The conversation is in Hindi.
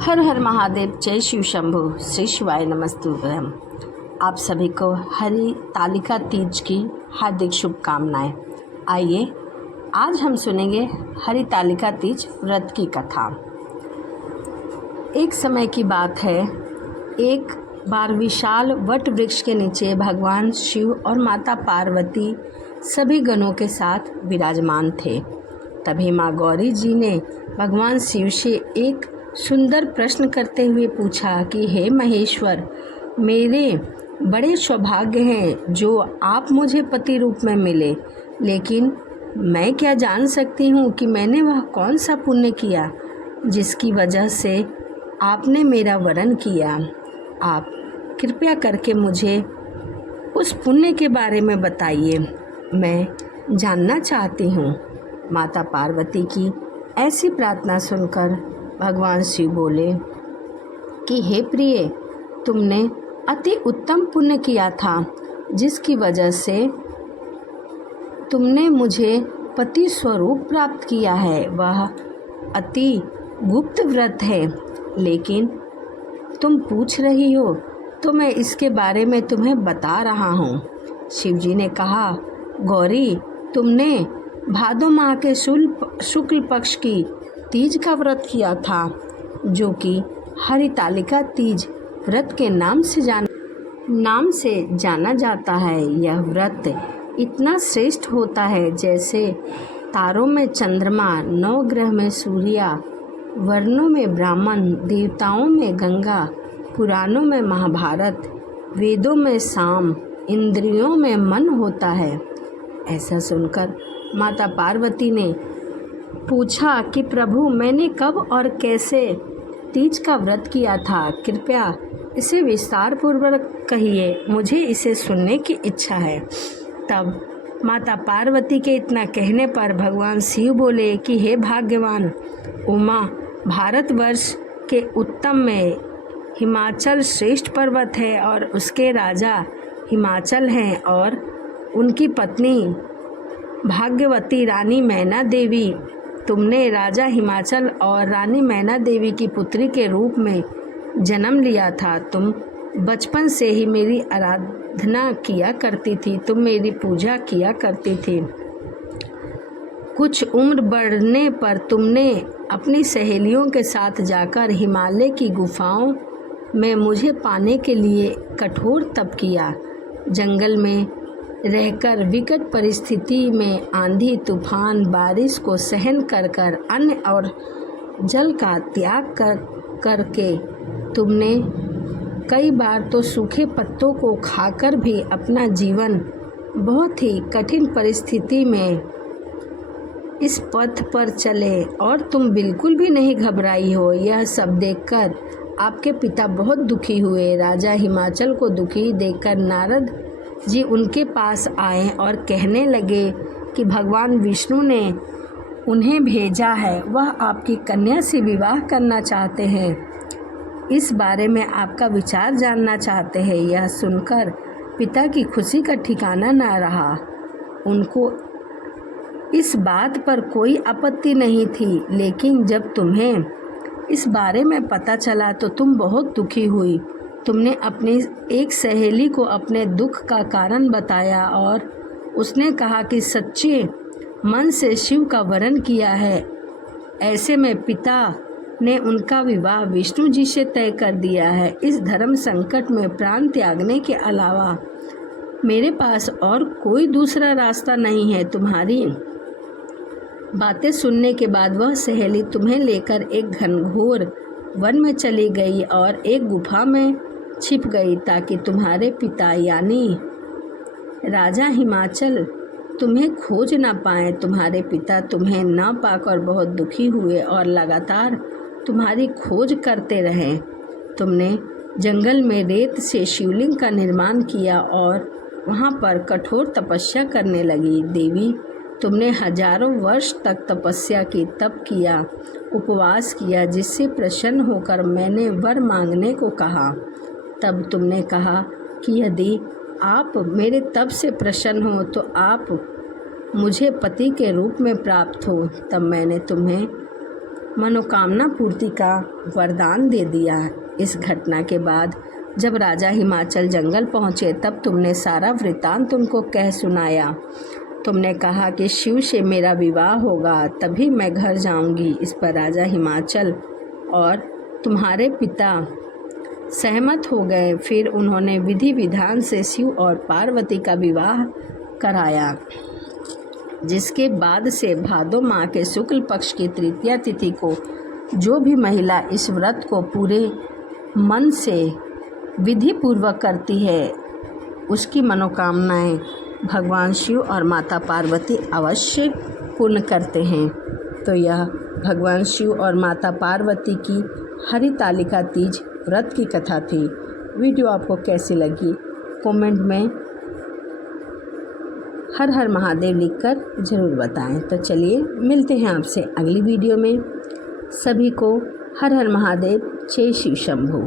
हर हर महादेव, जय शिव शंभु, श्री शिवाय नमस्तुभ्यम। आप सभी को हरितालिका तीज की हार्दिक शुभकामनाएं। आइए आज हम सुनेंगे हरितालिका तीज व्रत की कथा। एक समय की बात है, एक बार विशाल वट वृक्ष के नीचे भगवान शिव और माता पार्वती सभी गणों के साथ विराजमान थे। तभी माँ गौरी जी ने भगवान शिव से एक सुंदर प्रश्न करते हुए पूछा कि हे महेश्वर, मेरे बड़े सौभाग्य हैं जो आप मुझे पति रूप में मिले, लेकिन मैं क्या जान सकती हूँ कि मैंने वह कौन सा पुण्य किया जिसकी वजह से आपने मेरा वरण किया। आप कृपया करके मुझे उस पुण्य के बारे में बताइए, मैं जानना चाहती हूँ। माता पार्वती की ऐसी प्रार्थना सुनकर भगवान शिव बोले कि हे प्रिय, तुमने अति उत्तम पुण्य किया था जिसकी वजह से तुमने मुझे पति स्वरूप प्राप्त किया है। वह अति गुप्त व्रत है, लेकिन तुम पूछ रही हो तो मैं इसके बारे में तुम्हें बता रहा हूँ। शिव जी ने कहा, गौरी, तुमने भादो माह के शुक्ल पक्ष की तीज का व्रत किया था, जो कि हरितालिका तीज व्रत के नाम से जाना जाता है। यह व्रत इतना श्रेष्ठ होता है जैसे तारों में चंद्रमा, नवग्रह में सूर्य, वर्णों में ब्राह्मण, देवताओं में गंगा, पुराणों में महाभारत, वेदों में साम, इंद्रियों में मन होता है। ऐसा सुनकर माता पार्वती ने पूछा कि प्रभु, मैंने कब और कैसे तीज का व्रत किया था? कृपया इसे विस्तार पूर्वक कहिए, मुझे इसे सुनने की इच्छा है। तब माता पार्वती के इतना कहने पर भगवान शिव बोले कि हे भाग्यवान उमा, भारतवर्ष के उत्तम में हिमाचल श्रेष्ठ पर्वत है और उसके राजा हिमाचल हैं और उनकी पत्नी भाग्यवती रानी मैना देवी। तुमने राजा हिमाचल और रानी मैना देवी की पुत्री के रूप में जन्म लिया था। तुम बचपन से ही मेरी आराधना किया करती थी, तुम मेरी पूजा किया करती थी। कुछ उम्र बढ़ने पर तुमने अपनी सहेलियों के साथ जाकर हिमालय की गुफाओं में मुझे पाने के लिए कठोर तप किया। जंगल में रहकर विकट परिस्थिति में आंधी, तूफान, बारिश को सहन कर अन्न और जल का त्याग करके तुमने कई बार तो सूखे पत्तों को खाकर भी अपना जीवन बहुत ही कठिन परिस्थिति में इस पथ पर चले और तुम बिल्कुल भी नहीं घबराई हो। यह सब देखकर आपके पिता बहुत दुखी हुए। राजा हिमाचल को दुखी देखकर नारद जी उनके पास आए और कहने लगे कि भगवान विष्णु ने उन्हें भेजा है, वह आपकी कन्या से विवाह करना चाहते हैं। इस बारे में आपका विचार जानना चाहते हैं। यह सुनकर पिता की खुशी का ठिकाना न रहा। उनको इस बात पर कोई आपत्ति नहीं थी, लेकिन जब तुम्हें इस बारे में पता चला तो तुम बहुत दुखी हुई। तुमने अपनी एक सहेली को अपने दुख का कारण बताया और उसने कहा कि सच्चे मन से शिव का वरण किया है। ऐसे में पिता ने उनका विवाह विष्णु जी से तय कर दिया है। इस धर्म संकट में प्राण त्यागने के अलावा मेरे पास और कोई दूसरा रास्ता नहीं है। तुम्हारी बातें सुनने के बाद वह सहेली तुम्हें लेकर एक घनघोर वन में चली गई और एक गुफा में छिप गई ताकि तुम्हारे पिता यानी राजा हिमाचल तुम्हें खोज न पाए। तुम्हारे पिता तुम्हें न पाकर बहुत दुखी हुए और लगातार तुम्हारी खोज करते रहे। तुमने जंगल में रेत से शिवलिंग का निर्माण किया और वहाँ पर कठोर तपस्या करने लगी। देवी, तुमने हजारों वर्ष तक तपस्या की, तप किया, उपवास किया, जिससे प्रसन्न होकर मैंने वर मांगने को कहा। तब तुमने कहा कि यदि आप मेरे तप से प्रसन्न हो तो आप मुझे पति के रूप में प्राप्त हो। तब मैंने तुम्हें मनोकामना पूर्ति का वरदान दे दिया। इस घटना के बाद जब राजा हिमाचल जंगल पहुँचे तब तुमने सारा वृत्तांत उनको कह सुनाया। तुमने कहा कि शिव से मेरा विवाह होगा तभी मैं घर जाऊंगी। इस पर राजा हिमाचल और तुम्हारे पिता सहमत हो गए। फिर उन्होंने विधि विधान से शिव और पार्वती का विवाह कराया, जिसके बाद से भादो माह के शुक्ल पक्ष की तृतीया तिथि को जो भी महिला इस व्रत को पूरे मन से विधि पूर्वक करती है उसकी मनोकामनाएं भगवान शिव और माता पार्वती अवश्य पूर्ण करते हैं। तो यह भगवान शिव और माता पार्वती की हरितालिका तीज व्रत की कथा थी। वीडियो आपको कैसी लगी कमेंट में हर हर महादेव लिखकर ज़रूर बताएं। तो चलिए मिलते हैं आपसे अगली वीडियो में। सभी को हर हर महादेव, जय शिव शंभू।